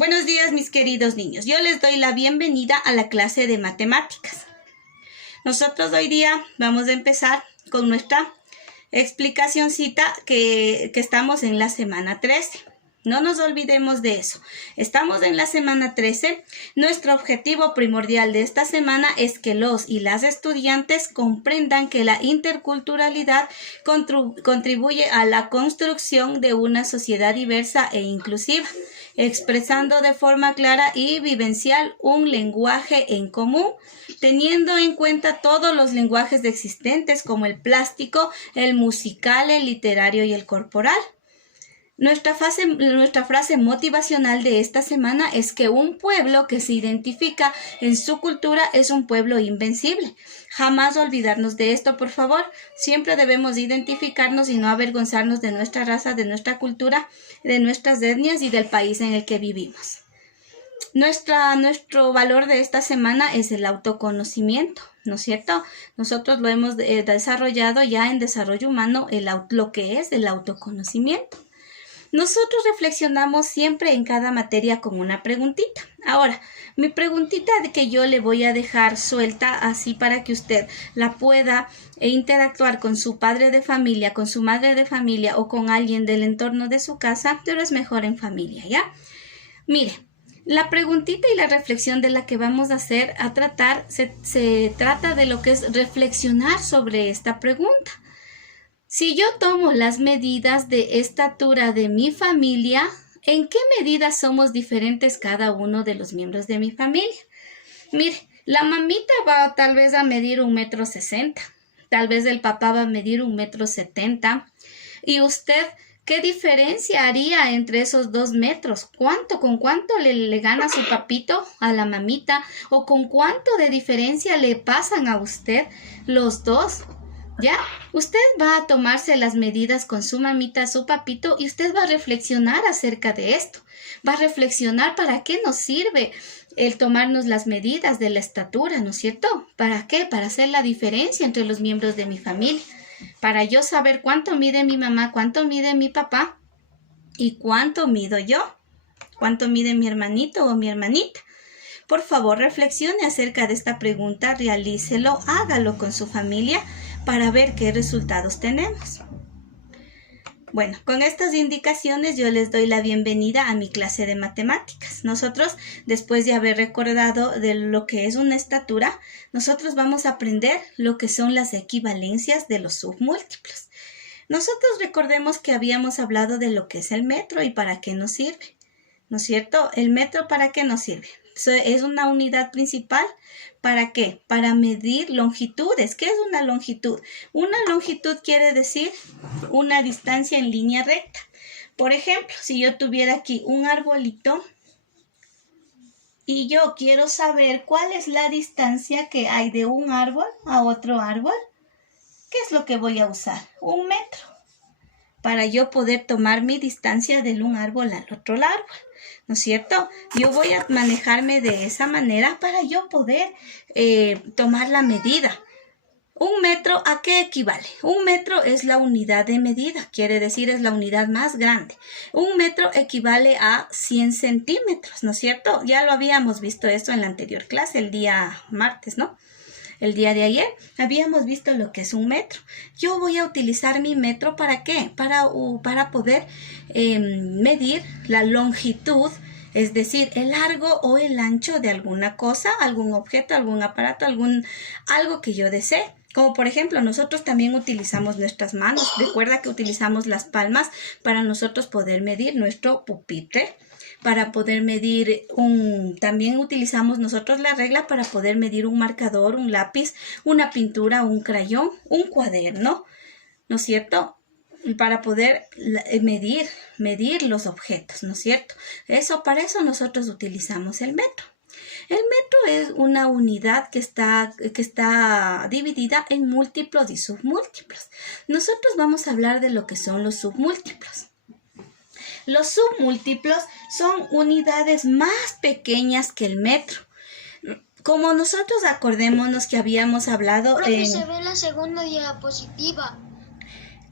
Buenos días, mis queridos niños. Yo les doy la bienvenida a la clase de matemáticas. Nosotros hoy día vamos a empezar con nuestra explicacioncita que estamos en la semana 13. No nos olvidemos de eso. Estamos en la semana 13. Nuestro objetivo primordial de esta semana es que los y las estudiantes comprendan que la interculturalidad contribuye a la construcción de una sociedad diversa e inclusiva, expresando de forma clara y vivencial un lenguaje en común, teniendo en cuenta todos los lenguajes existentes como el plástico, el musical, el literario y el corporal. Nuestra frase motivacional de esta semana es que un pueblo que se identifica en su cultura es un pueblo invencible. Jamás olvidarnos de esto, por favor. Siempre debemos identificarnos y no avergonzarnos de nuestra raza, de nuestra cultura, de nuestras etnias y del país en el que vivimos. Nuestro valor de esta semana es el autoconocimiento, ¿no es cierto? Nosotros lo hemos desarrollado ya en desarrollo humano, lo que es el autoconocimiento. Nosotros reflexionamos siempre en cada materia con una preguntita. Ahora, mi preguntita que yo le voy a dejar suelta así para que usted la pueda interactuar con su padre de familia, con su madre de familia o con alguien del entorno de su casa, pero es mejor en familia, ¿ya? Mire, la preguntita y la reflexión de la que vamos a tratar, se trata de lo que es reflexionar sobre esta pregunta. Si yo tomo las medidas de estatura de mi familia, ¿en qué medida somos diferentes cada uno de los miembros de mi familia? Mire, la mamita va tal vez a medir 1,60 m, tal vez el papá va a medir 1,70 m. ¿Y usted qué diferencia haría entre esos 2 metros? ¿Con cuánto le gana su papito a la mamita? ¿O con cuánto de diferencia le pasan a usted los dos? ¿Ya? Usted va a tomarse las medidas con su mamita, su papito, y usted va a reflexionar acerca de esto. Va a reflexionar para qué nos sirve el tomarnos las medidas de la estatura, ¿no es cierto? ¿Para qué? Para hacer la diferencia entre los miembros de mi familia. Para yo saber cuánto mide mi mamá, cuánto mide mi papá y cuánto mido yo. Cuánto mide mi hermanito o mi hermanita. Por favor, reflexione acerca de esta pregunta, realícelo, hágalo con su familia para ver qué resultados tenemos. Bueno, con estas indicaciones yo les doy la bienvenida a mi clase de matemáticas. Nosotros, después de haber recordado de lo que es una estatura, nosotros vamos a aprender lo que son las equivalencias de los submúltiplos. Nosotros recordemos que habíamos hablado de lo que es el metro y para qué nos sirve, ¿no es cierto? ¿El metro para qué nos sirve? Es una unidad principal. ¿Para qué? Para medir longitudes. ¿Qué es una longitud? Una longitud quiere decir una distancia en línea recta. Por ejemplo, si yo tuviera aquí un arbolito y yo quiero saber cuál es la distancia que hay de un árbol a otro árbol, ¿qué es lo que voy a usar? 1 metro. Para yo poder tomar mi distancia de un árbol al otro árbol, ¿no es cierto? Yo voy a manejarme de esa manera para yo poder tomar la medida. 1 metro, ¿a qué equivale? 1 metro es la unidad de medida, quiere decir es la unidad más grande. 1 metro equivale a 100 centímetros, ¿no es cierto? Ya lo habíamos visto eso en la anterior clase, el día martes, ¿no? El día de ayer habíamos visto lo que es 1 metro. Yo voy a utilizar mi metro ¿para qué? Para poder medir la longitud, es decir, el largo o el ancho de alguna cosa, algún objeto, algún aparato, algo que yo desee. Como por ejemplo, nosotros también utilizamos nuestras manos. Recuerda que utilizamos las palmas para nosotros poder medir nuestro pupitre. Para poder medir también utilizamos nosotros la regla para poder medir un marcador, un lápiz, una pintura, un crayón, un cuaderno, ¿no es cierto? Para poder medir los objetos, ¿no es cierto? Para eso nosotros utilizamos el metro. El metro es una unidad que está dividida en múltiplos y submúltiplos. Nosotros vamos a hablar de lo que son los submúltiplos. Los submúltiplos son unidades más pequeñas que el metro. Como nosotros acordémonos que habíamos hablado Profe, se ve la segunda diapositiva.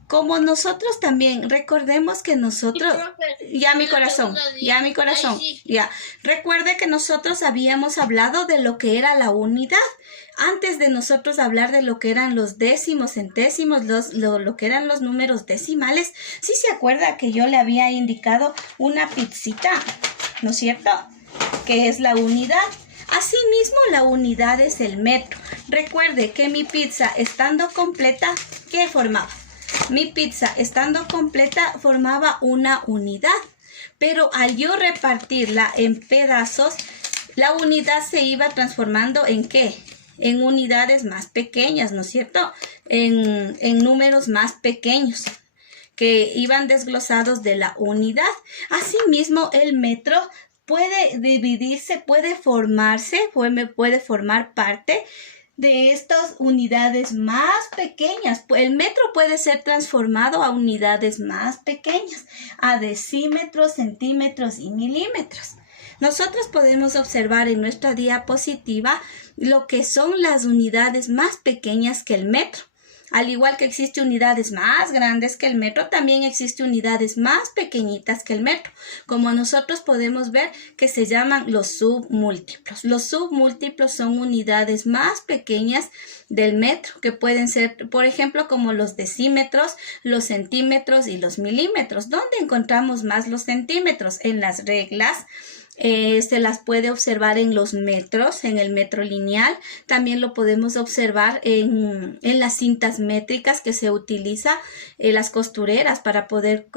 como nosotros también, recordemos que nosotros, ya mi corazón, ya, recuerde que nosotros habíamos hablado de lo que era la unidad. Antes de nosotros hablar de lo que eran los décimos, centésimos, lo que eran los números decimales, sí se acuerda que yo le había indicado una pizzita, ¿no es cierto? Que es la unidad. Asimismo, la unidad es el metro. Recuerde que mi pizza estando completa, ¿qué formaba? Mi pizza estando completa formaba una unidad, pero al yo repartirla en pedazos, la unidad se iba transformando ¿en qué? En unidades más pequeñas, ¿no es cierto? En números más pequeños que iban desglosados de la unidad. Asimismo, el metro puede dividirse, puede formar parte de estas unidades más pequeñas. El metro puede ser transformado a unidades más pequeñas, a decímetros, centímetros y milímetros. Nosotros podemos observar en nuestra diapositiva lo que son las unidades más pequeñas que el metro. Al igual que existen unidades más grandes que el metro, también existen unidades más pequeñitas que el metro, como nosotros podemos ver que se llaman los submúltiplos. Los submúltiplos son unidades más pequeñas del metro, que pueden ser, por ejemplo, como los decímetros, los centímetros y los milímetros. ¿Dónde encontramos más los centímetros? En las reglas. Se las puede observar en los metros, en el metro lineal. También lo podemos observar en las cintas métricas que se utiliza las costureras para poder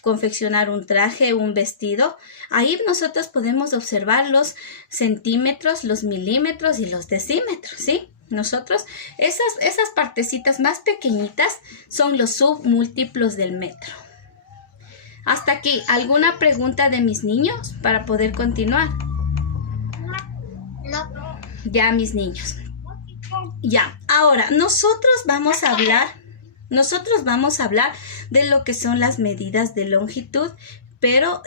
confeccionar un traje, un vestido. Ahí nosotros podemos observar los centímetros, los milímetros y los decímetros, ¿sí? Nosotros, esas partecitas más pequeñitas son los submúltiplos del metro. Hasta aquí, ¿alguna pregunta de mis niños para poder continuar? No. Ya, mis niños. Ya, ahora nosotros vamos a hablar de lo que son las medidas de longitud, pero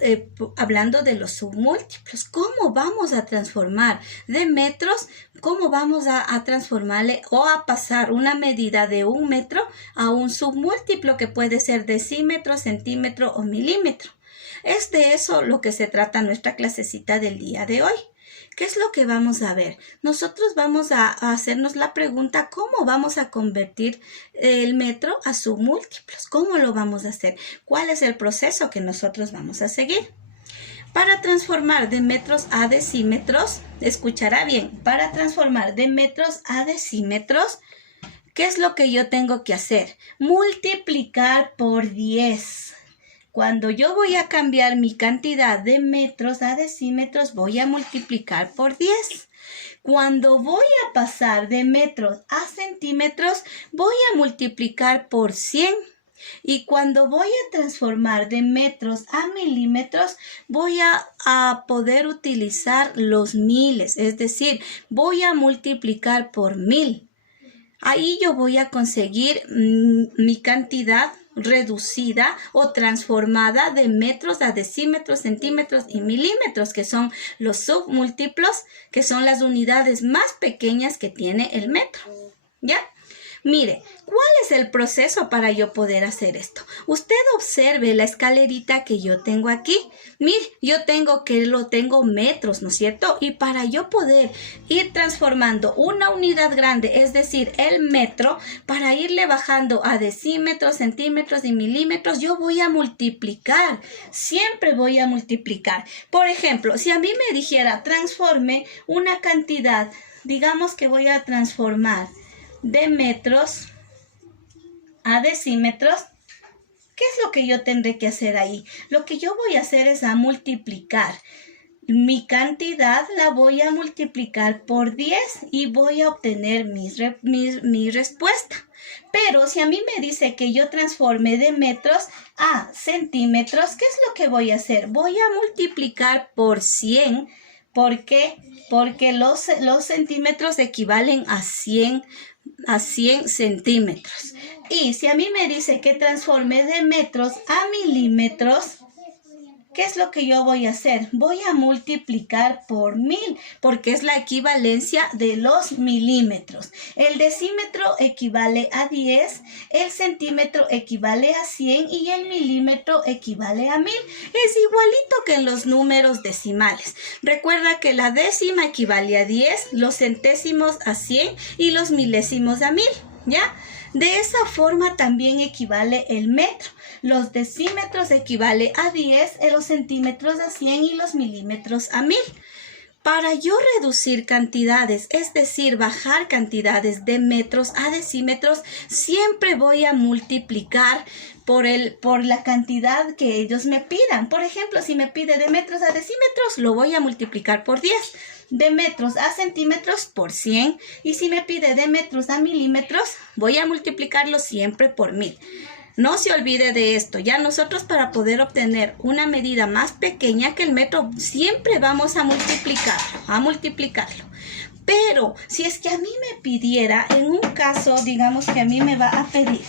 hablando de los submúltiplos. ¿Cómo vamos a transformar de metros? ¿Cómo vamos a transformarle o a pasar una medida de 1 metro a un submúltiplo que puede ser decímetro, centímetro o milímetro? Es de eso lo que se trata nuestra clasecita del día de hoy. ¿Qué es lo que vamos a ver? Nosotros vamos a hacernos la pregunta, ¿cómo vamos a convertir el metro a submúltiplos? ¿Cómo lo vamos a hacer? ¿Cuál es el proceso que nosotros vamos a seguir? Para transformar de metros a decímetros, escuchará bien, para transformar de metros a decímetros, ¿qué es lo que yo tengo que hacer? Multiplicar por 10. Cuando yo voy a cambiar mi cantidad de metros a decímetros, voy a multiplicar por 10. Cuando voy a pasar de metros a centímetros, voy a multiplicar por 100. Y cuando voy a transformar de metros a milímetros, voy a poder utilizar los miles, es decir, voy a multiplicar por 1000. Ahí yo voy a conseguir mi cantidad reducida o transformada de metros a decímetros, centímetros y milímetros, que son los submúltiplos, que son las unidades más pequeñas que tiene el metro. ¿Ya? Mire, ¿cuál es el proceso para yo poder hacer esto? Usted observe la escalerita que yo tengo aquí. Mire, yo tengo metros, ¿no es cierto? Y para yo poder ir transformando una unidad grande, es decir, el metro, para irle bajando a decímetros, centímetros y milímetros, yo voy a multiplicar. Siempre voy a multiplicar. Por ejemplo, si a mí me dijera transforme una cantidad, digamos que voy a transformar de metros a decímetros, ¿qué es lo que yo tendré que hacer ahí? Lo que yo voy a hacer es a multiplicar. Mi cantidad la voy a multiplicar por 10 y voy a obtener mi respuesta. Pero si a mí me dice que yo transforme de metros a centímetros, ¿qué es lo que voy a hacer? Voy a multiplicar por 100. ¿Por qué? Porque los centímetros equivalen a 100 centímetros. Y si a mí me dice que transforme de metros a milímetros, ¿qué es lo que yo voy a hacer? Voy a multiplicar por 1000, porque es la equivalencia de los milímetros. El decímetro equivale a 10, el centímetro equivale a 100 y el milímetro equivale a 1000. Es igualito que en los números decimales. Recuerda que la décima equivale a 10, los centésimos a 100 y los milésimos a 1000, ¿ya? De esa forma también equivale el metro. Los decímetros equivale a 10, los centímetros a 100 y los milímetros a 1000. Para yo reducir cantidades, es decir, bajar cantidades de metros a decímetros, siempre voy a multiplicar por la cantidad que ellos me pidan. Por ejemplo, si me pide de metros a decímetros, lo voy a multiplicar por 10. De metros a centímetros por 100. Y si me pide de metros a milímetros, voy a multiplicarlo siempre por 1000. No se olvide de esto. Ya nosotros, para poder obtener una medida más pequeña que el metro, siempre vamos a multiplicarlo. Pero si es que a mí me pidiera, en un caso, digamos que a mí me va a pedir,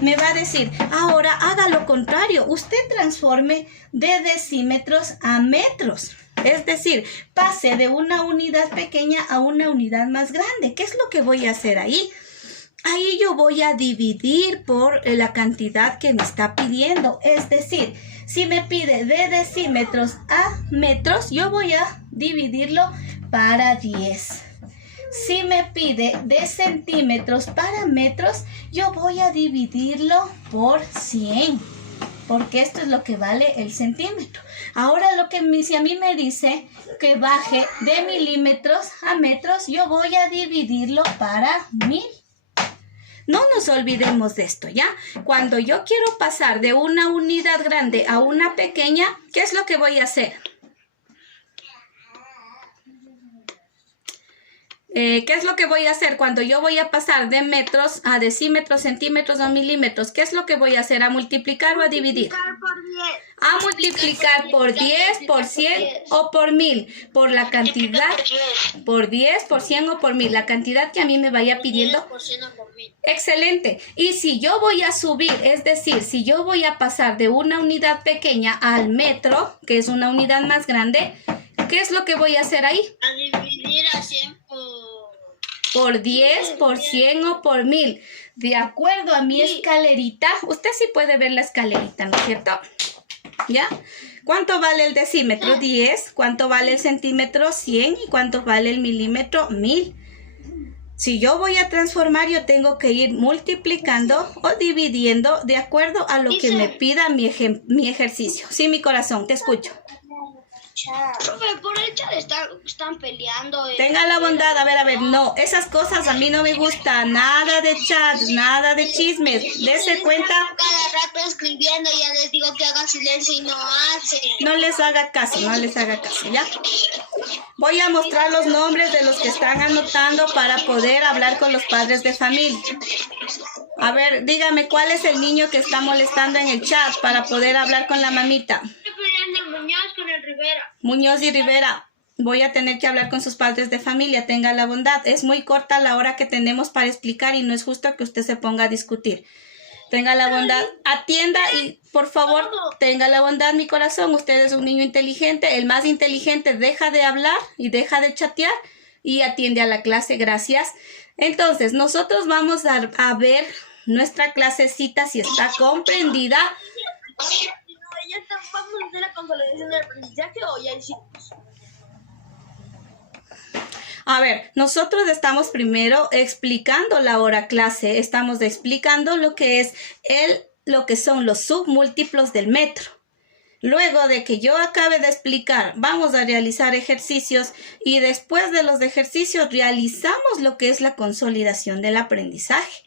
me va a decir, ahora haga lo contrario, usted transforme de decímetros a metros. Es decir, pase de una unidad pequeña a una unidad más grande. ¿Qué es lo que voy a hacer ahí? Ahí yo voy a dividir por la cantidad que me está pidiendo. Es decir, si me pide de decímetros a metros, yo voy a dividirlo para 10. Si me pide de centímetros para metros, yo voy a dividirlo por 100. Porque esto es lo que vale el centímetro. Ahora si a mí me dice que baje de milímetros a metros, yo voy a dividirlo para 1000. No nos olvidemos de esto, ¿ya? Cuando yo quiero pasar de una unidad grande a una pequeña, ¿qué es lo que voy a hacer? ¿Qué es lo que voy a hacer cuando yo voy a pasar de metros a decímetros, centímetros o milímetros? ¿Qué es lo que voy a hacer? ¿A multiplicar o a dividir? A multiplicar por 10, por 100 o por 1000. Por la cantidad, por 10, por 100 o por 1000. La cantidad que a mí me vaya pidiendo. Excelente. Y si yo voy a subir, es decir, si yo voy a pasar de una unidad pequeña al metro, que es una unidad más grande, ¿qué es lo que voy a hacer ahí? A dividir a 100 por 10, por 100 o por 1000. De acuerdo a mi escalerita, usted sí puede ver la escalerita, ¿no es cierto? ¿Ya? ¿Cuánto vale el decímetro? 10. ¿Cuánto vale el centímetro? 100. ¿Y cuánto vale el milímetro? 1000. Si yo voy a transformar, yo tengo que ir multiplicando o dividiendo de acuerdo a lo que me pida mi ejercicio. Sí, mi corazón, te escucho. Profe, por el chat están peleando. Tenga la bondad, a ver, no, esas cosas a mí no me gustan, nada de chats, nada de chismes, dese cuenta. Cada rato escribiendo, ya les digo que hagan silencio y no hacen. No les haga caso, ¿ya? Voy a mostrar los nombres de los que están anotando para poder hablar con los padres de familia. A ver, dígame, ¿cuál es el niño que está molestando en el chat para poder hablar con la mamita? Muñoz con el Rivera. Muñoz y Rivera, voy a tener que hablar con sus padres de familia, tenga la bondad. Es muy corta la hora que tenemos para explicar y no es justo que usted se ponga a discutir. Tenga la bondad, atienda y por favor, tenga la bondad, mi corazón. Usted es un niño inteligente, el más inteligente deja de hablar y deja de chatear y atiende a la clase, gracias. Entonces, nosotros vamos a ver nuestra clasecita si está comprendida. ¿Vamos a hacer la consolidación del aprendizaje o ya hicimos? A ver, nosotros estamos primero explicando la hora clase, estamos explicando lo que son los submúltiplos del metro. Luego de que yo acabe de explicar, vamos a realizar ejercicios y después de los ejercicios realizamos lo que es la consolidación del aprendizaje.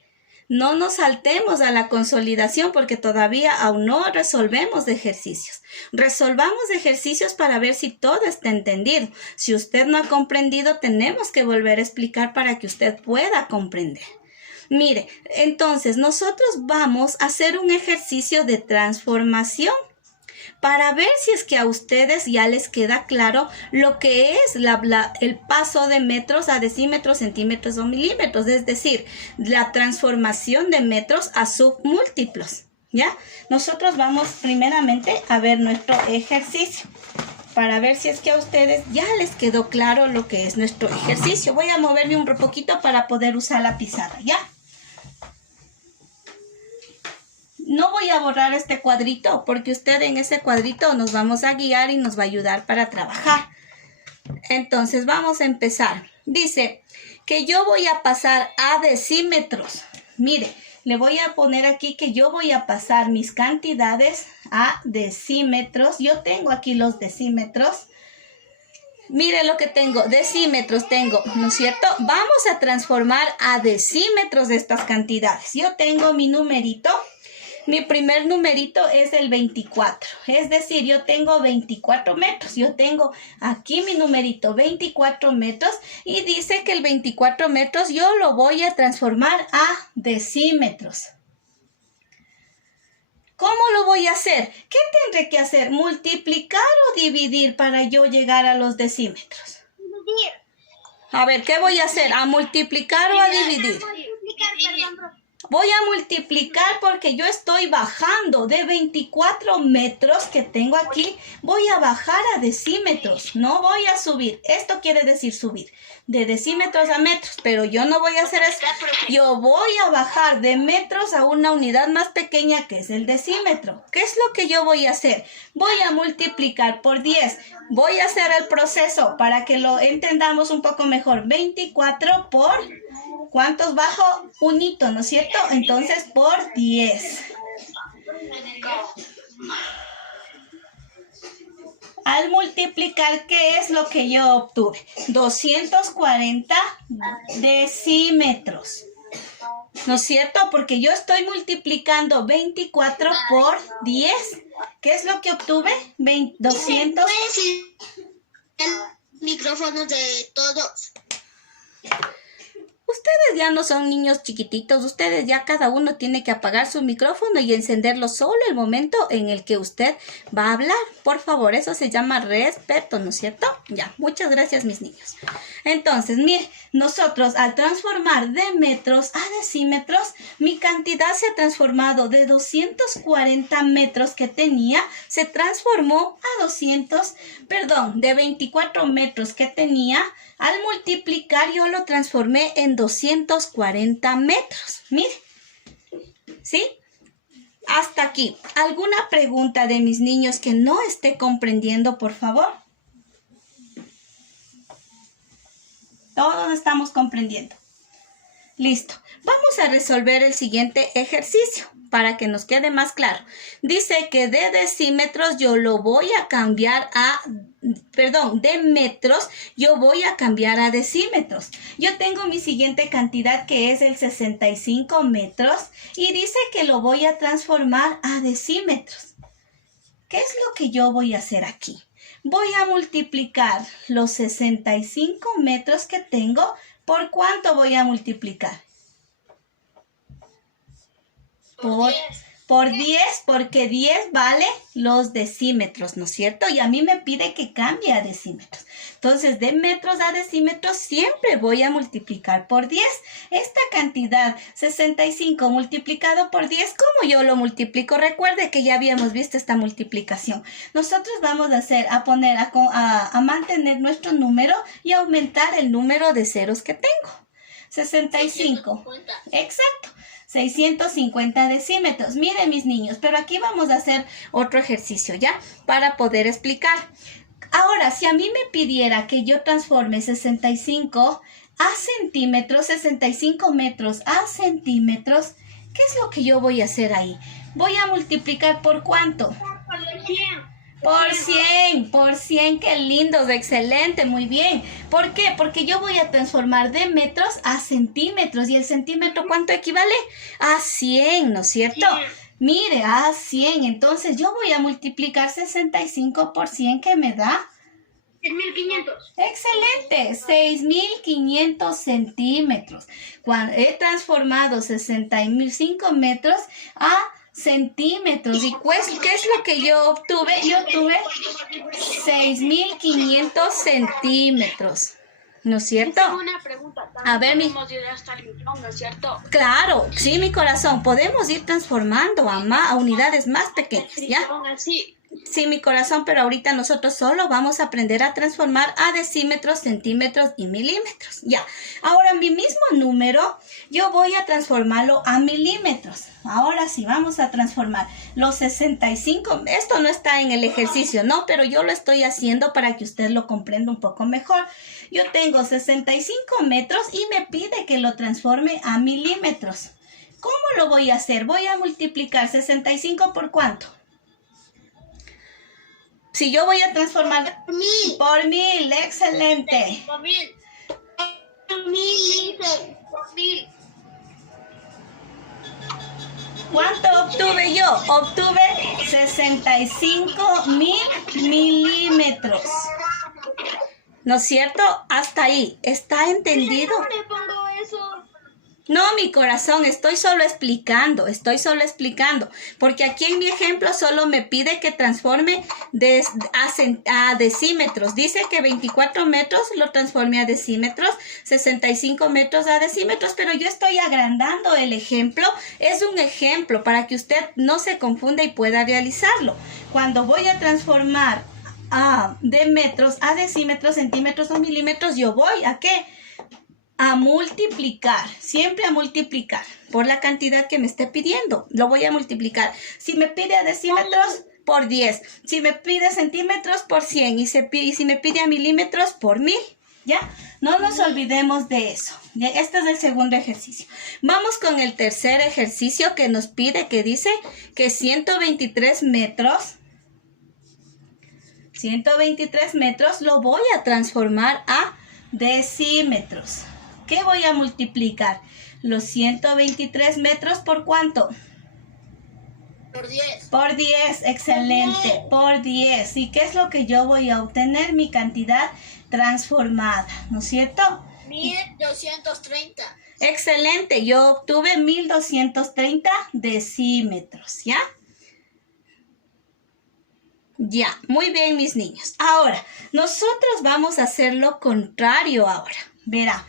No nos saltemos a la consolidación porque todavía aún no resolvemos ejercicios. Resolvamos ejercicios para ver si todo está entendido. Si usted no ha comprendido, tenemos que volver a explicar para que usted pueda comprender. Mire, entonces nosotros vamos a hacer un ejercicio de transformación para ver si es que a ustedes ya les queda claro lo que es el paso de metros a decímetros, centímetros o milímetros, es decir, la transformación de metros a submúltiplos, ¿Ya? Nosotros vamos primeramente a ver nuestro ejercicio para ver si es que a ustedes ya les quedó claro lo que es nuestro ejercicio. Voy a moverme un poquito para poder usar la pizarra, ¿ya? No voy a borrar este cuadrito porque usted en ese cuadrito nos vamos a guiar y nos va a ayudar para trabajar. Entonces vamos a empezar. Dice que yo voy a pasar a decímetros. Mire, le voy a poner aquí que yo voy a pasar mis cantidades a decímetros. Yo tengo aquí los decímetros. Mire lo que tengo, decímetros tengo, ¿no es cierto? Vamos a transformar a decímetros de estas cantidades. Yo tengo mi numerito. Mi primer numerito es el 24, es decir, yo tengo 24 metros. Yo tengo aquí mi numerito 24 metros y dice que el 24 metros yo lo voy a transformar a decímetros. ¿Cómo lo voy a hacer? ¿Qué tendré que hacer? ¿Multiplicar o dividir para yo llegar a los decímetros? Dividir. A ver, ¿qué voy a hacer? ¿A multiplicar o a dividir? Multiplicar, perdón, profe. Voy a multiplicar porque yo estoy bajando de 24 metros que tengo aquí. Voy a bajar a decímetros, no voy a subir. Esto quiere decir subir de decímetros a metros, pero yo no voy a hacer eso. Yo voy a bajar de metros a una unidad más pequeña que es el decímetro. ¿Qué es lo que yo voy a hacer? Voy a multiplicar por 10. Voy a hacer el proceso para que lo entendamos un poco mejor. 24 por... ¿Cuántos bajo? Un hito, ¿no es cierto? Entonces, por 10. Al multiplicar, ¿qué es lo que yo obtuve? 240 decímetros. ¿No es cierto? Porque yo estoy multiplicando 24 por 10. ¿Qué es lo que obtuve? 200. ¿Puedes ir el micrófono de todos? Ustedes ya no son niños chiquititos, ustedes ya cada uno tiene que apagar su micrófono y encenderlo solo el momento en el que usted va a hablar. Por favor, eso se llama respeto, ¿no es cierto? Ya, muchas gracias mis niños. Entonces, mire, nosotros al transformar de metros a decímetros, mi cantidad se ha transformado de 240 metros que tenía, se transformó a de 24 metros que tenía. Al multiplicar yo lo transformé en 240 metros. Mire, ¿sí? Hasta aquí. ¿Alguna pregunta de mis niños que no esté comprendiendo, por favor? Todos estamos comprendiendo. Listo. Vamos a resolver el siguiente ejercicio para que nos quede más claro. Dice que de decímetros yo lo voy a cambiar a... de metros yo voy a cambiar a decímetros. Yo tengo mi siguiente cantidad que es el 65 metros y dice que lo voy a transformar a decímetros. ¿Qué es lo que yo voy a hacer aquí? Voy a multiplicar los 65 metros que tengo. ¿Por cuánto voy a multiplicar? Por 10, porque 10 vale los decímetros, ¿no es cierto? Y a mí me pide que cambie a decímetros. Entonces, de metros a decímetros siempre voy a multiplicar por 10. Esta cantidad, 65 multiplicado por 10, ¿cómo yo lo multiplico? Recuerde que ya habíamos visto esta multiplicación. Nosotros vamos a mantener nuestro número y aumentar el número de ceros que tengo. 65. 650. Exacto. 650 decímetros. Miren mis niños, pero aquí vamos a hacer otro ejercicio, ¿ya? Para poder explicar. Ahora, si a mí me pidiera que yo transforme 65 a centímetros, 65 metros a centímetros, ¿qué es lo que yo voy a hacer ahí? Voy a multiplicar ¿por cuánto? Por 100, qué lindos, excelente, muy bien. ¿Por qué? Porque yo voy a transformar de metros a centímetros. ¿Y el centímetro cuánto equivale? A 100, ¿no es cierto? 100. Mire, a 100. Entonces yo voy a multiplicar 65 por 100, ¿qué me da? 6.500. Excelente, 6.500 centímetros. Cuando he transformado 65 metros a centímetros. ¿Y qué es lo que yo obtuve? Yo obtuve 6.500 centímetros. ¿no es cierto? Tengo una pregunta. A ver, podemos ir hasta el millón, ¿no es cierto? Claro, sí, mi corazón, podemos ir transformando a unidades más pequeñas, ¿ya? Así. Sí, mi corazón, pero ahorita nosotros solo vamos a aprender a transformar a decímetros, centímetros y milímetros. Ya, ahora mi mismo número, yo voy a transformarlo a milímetros. Ahora sí, vamos a transformar los 65. Esto no está en el ejercicio, ¿no? Pero yo lo estoy haciendo para que usted lo comprenda un poco mejor. Yo tengo 65 metros y me pide que lo transforme a milímetros. ¿Cómo lo voy a hacer? Voy a multiplicar 65 por ¿cuánto? Si yo voy a transformar por 1000, excelente. Por mil. ¿Cuánto obtuve yo? Obtuve 65.000 milímetros. ¿No es cierto? Hasta ahí. ¿Está entendido? ¿Cómo le pongo eso? No, mi corazón, estoy solo explicando, porque aquí en mi ejemplo solo me pide que transforme a decímetros. Dice que 24 metros lo transforme a decímetros, 65 metros a decímetros, pero yo estoy agrandando el ejemplo. Es un ejemplo para que usted no se confunda y pueda realizarlo. Cuando voy a transformar de metros a decímetros, centímetros o milímetros, yo voy ¿a qué? A multiplicar, siempre a multiplicar por la cantidad que me esté pidiendo. Lo voy a multiplicar. Si me pide a decímetros, por 10. Si me pide centímetros, por 100. Y si me pide a milímetros, por 1000. ¿Ya? No nos olvidemos de eso. Este es el segundo ejercicio. Vamos con el tercer ejercicio que nos pide, que dice que 123 metros lo voy a transformar a decímetros. ¿Qué voy a multiplicar? Los 123 metros ¿por cuánto? Por 10. Por 10, excelente. Por 10. ¿Y qué es lo que yo voy a obtener? Mi cantidad transformada, ¿no es cierto? 1230. Excelente. Yo obtuve 1230 decímetros, ¿ya? Ya, muy bien, mis niños. Ahora, nosotros vamos a hacer lo contrario ahora. Verá.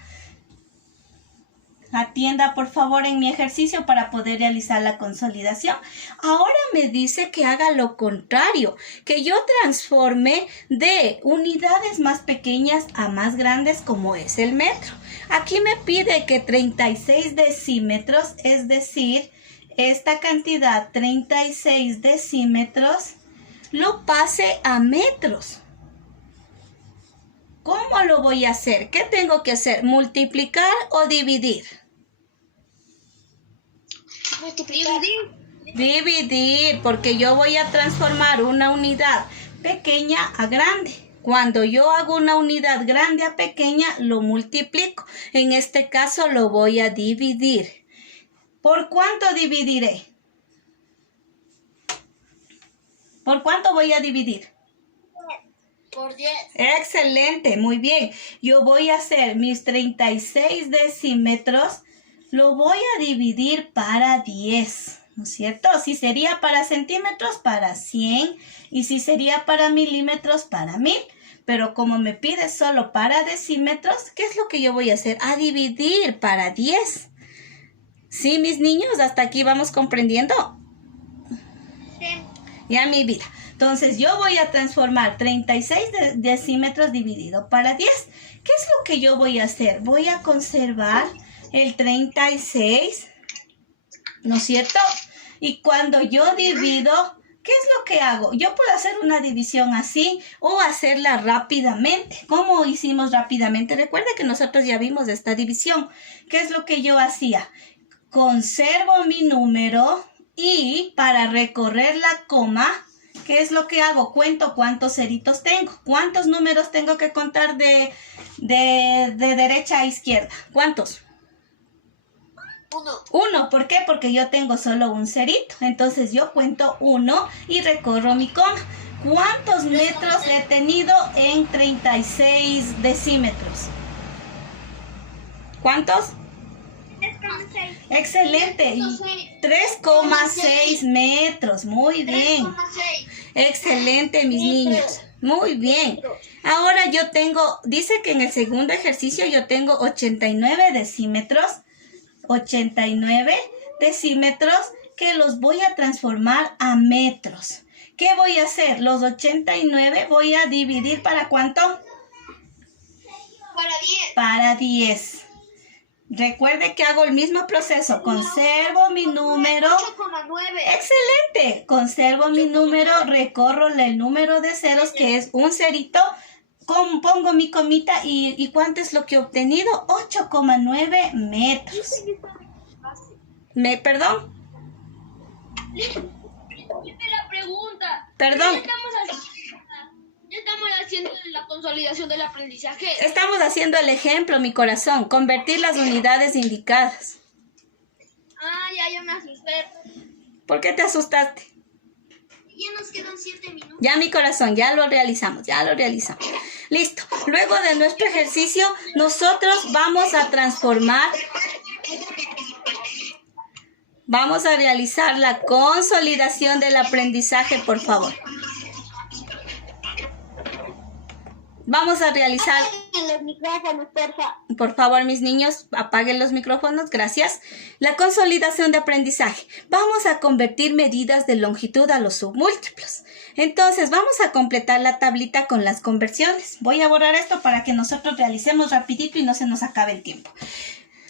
Atienda, por favor, en mi ejercicio para poder realizar la consolidación. Ahora me dice que haga lo contrario, que yo transforme de unidades más pequeñas a más grandes como es el metro. Aquí me pide que 36 decímetros, es decir, esta cantidad, 36 decímetros, lo pase a metros. ¿Cómo lo voy a hacer? ¿Qué tengo que hacer? ¿Multiplicar o dividir? Dividir, porque yo voy a transformar una unidad pequeña a grande. Cuando yo hago una unidad grande a pequeña, lo multiplico. En este caso lo voy a dividir. ¿Por cuánto dividiré? ¿Por cuánto voy a dividir? Por 10. Excelente, muy bien. Yo voy a hacer mis 36 decímetros, lo voy a dividir para 10, ¿no es cierto? Si sería para centímetros, para 100, y si sería para milímetros, para 1000. Pero como me pide solo para decímetros, ¿qué es lo que yo voy a hacer? A dividir para 10. ¿Sí, mis niños? ¿Hasta aquí vamos comprendiendo? Sí. Ya, mi vida. Entonces, yo voy a transformar 36 decímetros dividido para 10. ¿Qué es lo que yo voy a hacer? Voy a conservar el 36, ¿no es cierto? Y cuando yo divido, ¿qué es lo que hago? Yo puedo hacer una división así o hacerla rápidamente. ¿Cómo hicimos rápidamente? Recuerda que nosotros ya vimos esta división. ¿Qué es lo que yo hacía? Conservo mi número y para recorrer la coma, ¿qué es lo que hago? Cuento cuántos ceritos tengo. ¿Cuántos números tengo que contar de derecha a izquierda? ¿Cuántos? 1. ¿Por qué? Porque yo tengo solo un cerito. Entonces yo cuento 1 y recorro mi coma. ¿Cuántos metros he tenido en 36 decímetros? ¿Cuántos? 3,6. Excelente. 3,6 metros. Muy bien. 3,6. Excelente, mis niños. Muy bien. Ahora yo tengo, dice que en el segundo ejercicio yo tengo 89 decímetros. 89 decímetros que los voy a transformar a metros. ¿Qué voy a hacer? Los 89 voy a dividir ¿para cuánto? Para 10. Para 10. Recuerde que hago el mismo proceso. Conservo mi número. 8,9. Excelente. Conservo mi número, recorro el número de ceros, que es un cerito. Pongo mi comita y ¿cuánto es lo que he obtenido? 8,9 metros. ¿Perdón? La pregunta. Perdón. Ya estamos haciendo la consolidación del aprendizaje. Estamos haciendo el ejemplo, mi corazón. Convertir las unidades indicadas. Ya me asusté. ¿Por qué te asustaste? Ya nos quedan 7 minutos. Ya, mi corazón, ya lo realizamos. Listo. Luego de nuestro ejercicio, nosotros vamos a transformar. Vamos a realizar la consolidación del aprendizaje, por favor. Vamos a realizar... Los micrófonos, porfa. Por favor, mis niños, apaguen los micrófonos, gracias. La consolidación de aprendizaje. Vamos a convertir medidas de longitud a los submúltiplos. Entonces, vamos a completar la tablita con las conversiones. Voy a borrar esto para que nosotros realicemos rapidito y no se nos acabe el tiempo.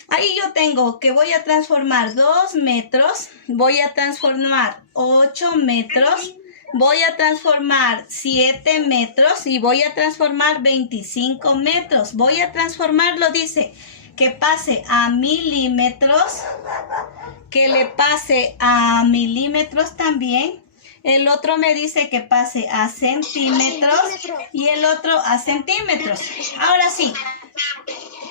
Ahí yo tengo que voy a transformar 2 metros, voy a transformar 8 metros, voy a transformar 7 metros y voy a transformar 25 metros. Voy a transformarlo, dice, que pase a milímetros, que le pase a milímetros también. El otro me dice que pase a centímetros y el otro a centímetros. Ahora sí,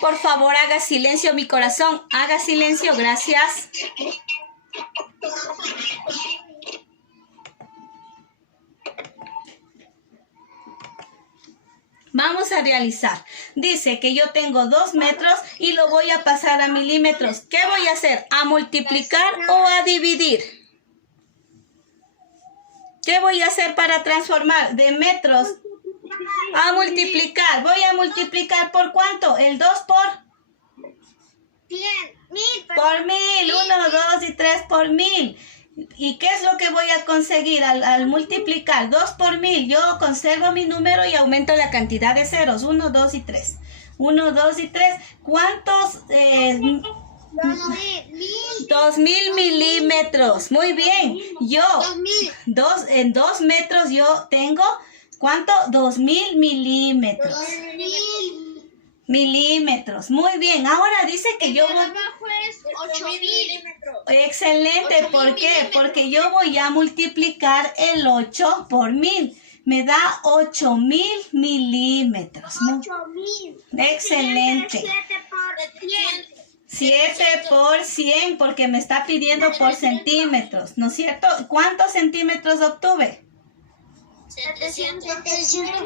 por favor, haga silencio, mi corazón. Haga silencio, gracias. Vamos a realizar. Dice que yo tengo 2 metros y lo voy a pasar a milímetros. ¿Qué voy a hacer? ¿A multiplicar o a dividir? ¿Qué voy a hacer para transformar de metros a multiplicar? Voy a multiplicar ¿por cuánto? El 2 por 100, 1000. por 1000. 1, 2 y 3 por 1000. ¿Y qué es lo que voy a conseguir al multiplicar? 2 por 1000. Yo conservo mi número y aumento la cantidad de ceros. 1, 2 y 3. 1, 2 y 3. ¿Cuántos? 2000 milímetros. Muy bien. Yo, 2000. en 2 metros yo tengo, ¿cuánto? 2000 milímetros. 2000. Milímetros. Muy bien. Ahora dice que yo voy... Abajo es 8000. Excelente. 8000 ¿Por qué? milímetros. Porque yo voy a multiplicar el 8 por 1000. Me da 8000 milímetros. 8000. Excelente. 7 por 100. 7 por 100 porque me está pidiendo por centímetros, ¿no es cierto? ¿Cuántos centímetros obtuve? 700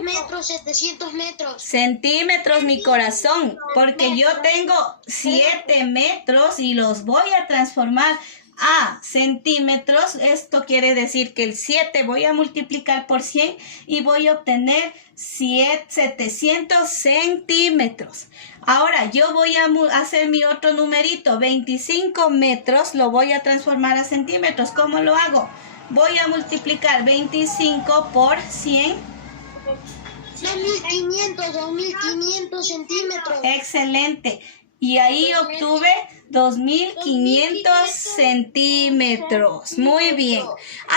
metros, 700 metros. Centímetros, mi corazón, porque yo tengo 7 metros y los voy a transformar a centímetros. Esto quiere decir que el 7 voy a multiplicar por 100 y voy a obtener 700 centímetros. Ahora yo voy a hacer mi otro numerito, 25 metros, lo voy a transformar a centímetros. ¿Cómo lo hago? Voy a multiplicar 25 por 100. 2500 centímetros. Excelente. Y ahí obtuve 2500 centímetros. Muy bien.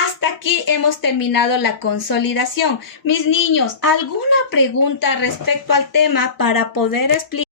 Hasta aquí hemos terminado la consolidación. Mis niños, ¿alguna pregunta respecto al tema para poder explicar?